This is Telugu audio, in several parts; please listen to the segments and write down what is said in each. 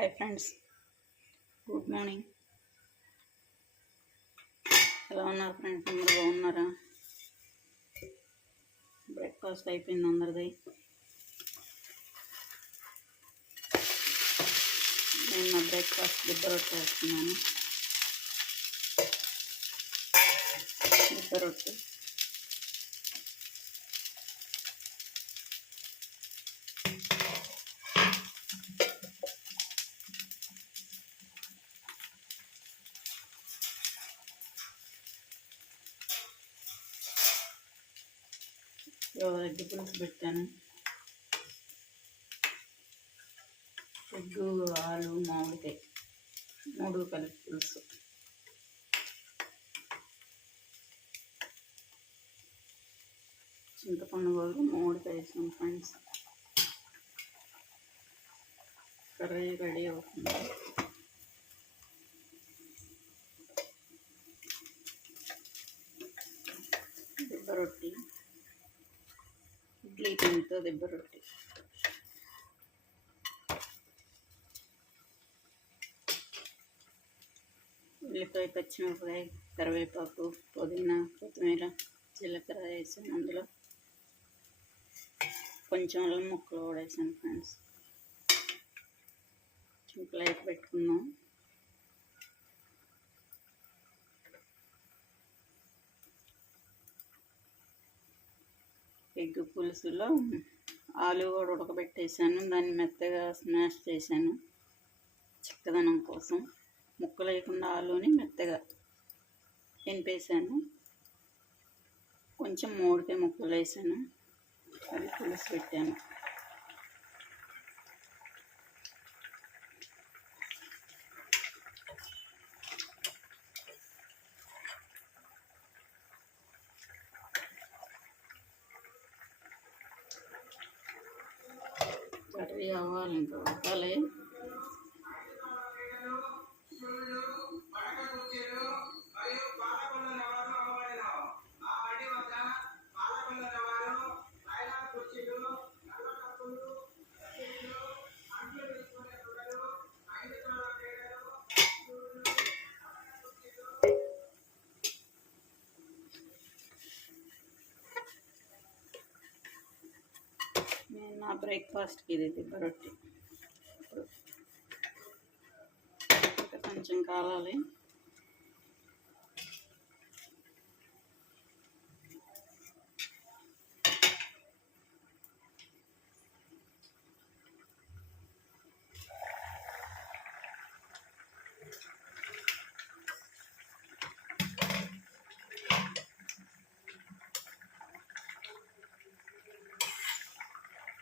హాయ్ ఫ్రెండ్స్ గుడ్ మార్నింగ్ ఎలా ఉన్నారు ఫ్రెండ్స్ అందరు బాగున్నారా? బ్రేక్ఫాస్ట్ అయిపోయింది అందరిది. నేను నా బ్రేక్ఫాస్ట్ దిబ్బ రొట్టె వేస్తున్నాను దిబ్బ రొట్టె పులుసు పెట్టాను ఎగ్గు ఆలు మామిడికాయ మూడు కలిపి పులుసు చింతపండు బదులు మామిడికాయ వేసాను ఫ్రెండ్స్ కర్రీ రెడీ అవుతుంది దెబ్బ రొట్టి ఇడ్లీ పిండితో దెబ్బ రొట్టి ఉల్లిపాయ పచ్చిమిరపకాయ కరివేపాకు పుదీనా కొత్తిమీర జీలకర్ర వేసాను అందులో. కొంచెం అల్లం ముక్కలు కూడా వేసాను ఫ్రెండ్స్ ప్లేట్ పెట్టుకుందాం ఎగ్ పులుసులో ఆలు కూడా ఉడకబెట్టేసాను. దాన్ని మెత్తగా స్మాష్ చేశాను చిక్కదనం కోసం. ముక్కలు వేయకుండా ఆలుని మెత్తగా ఎనిపేసాను కొంచెం మూడికాయ ముక్కలు వేసాను. అది పులుసు పెట్టాను. కర్రీ అవ్వాలి ఇంకా ఉడకాలి బ్రేక్ఫాస్ట్కి ఇది దిబ్బ రొట్టి ఇంకా కొంచెం కావాలి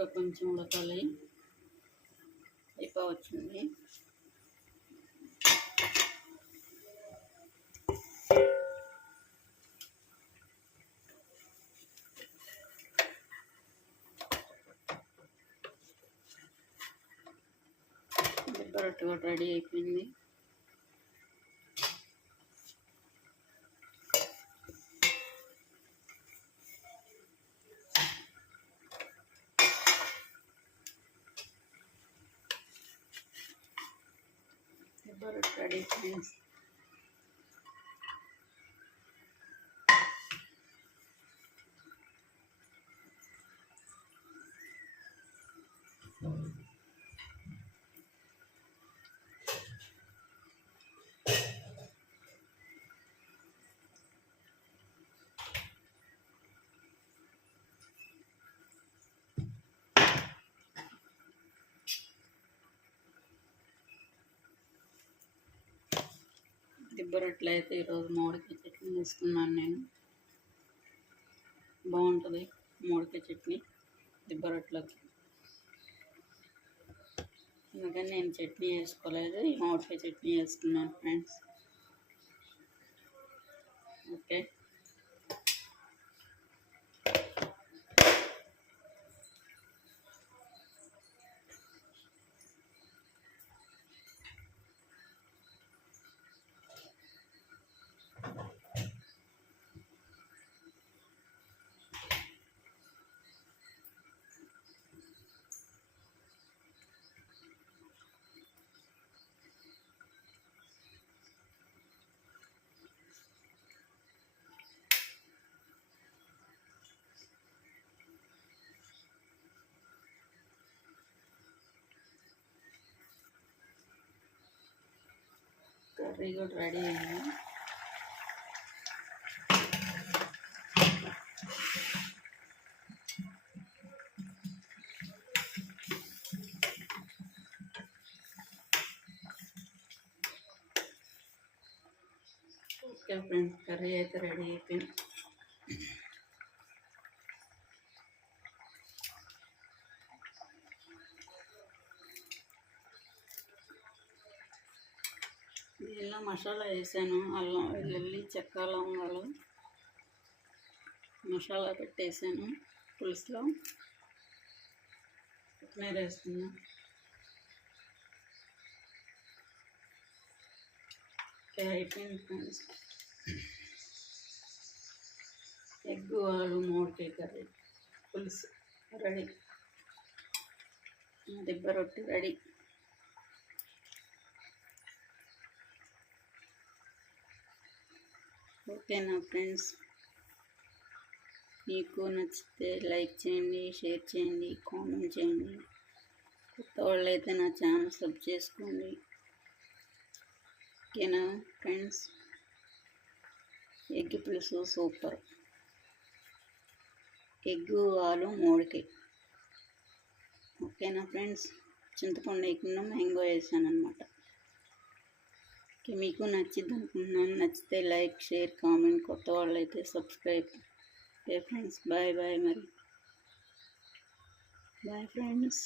ఇంకా కొంచెం ఉడకాలి అయిపోవచ్చింది రొట్టె కూడా రెడీ అయిపోయింది. రొట్టె రెడీ ఫ్రెండ్స్ అయితే ఈరోజు మామిడికాయ చట్నీ వేసుకున్నాను నేను. బాగుంటుంది మామిడికాయ చట్నీ దిబ్బరొట్లకి. అందుకని నేను చట్నీ వేసుకోలేదు ఈ మామిడికాయ చట్నీ వేసుకున్నాను ఫ్రెండ్స్. ఓకే. కర్రీ కూడా రెడీ అయింది ఓకే ఫ్రెండ్స్ కర్రీ అయితే రెడీ అయిపోయింది దీనిలో మసాలా వేసాను అల్లం వెల్లుల్లి చెక్క లవంగాలు. మసాలా పెట్టేసాను పులుసులో. కొత్తిమీర వేస్తున్నా. అయిపోయింది ఫ్రెండ్స్. ఎగ్ ఆలు మూడికాయ కర్రీ. పులుసు రెడీ. దిబ్బ రొట్టి రెడీ. ఓకేనా ఫ్రెండ్స్? మీకు నచ్చితే లైక్ చేయండి షేర్ చేయండి కామెంట్ చేయండి. కొత్త వాళ్ళైతే నా ఛానల్ సబ్ చేసుకోండి. ఓకేనా ఫ్రెండ్స్? ఎగ్ పులుసు సూపర్. ఎగ్గు ఆలు మూడికి ఓకేనా ఫ్రెండ్స్? చింతపండు వేయకుండా మ్యాంగో వేసాను అనమాట ఓకే మీకు నచ్చింది అనుకుంటున్నాను. నచ్చితే లైక్ షేర్ కామెంట్ కొత్త వాళ్ళు అయితే subscribe okay friends. Bye bye మరి. Bye friends.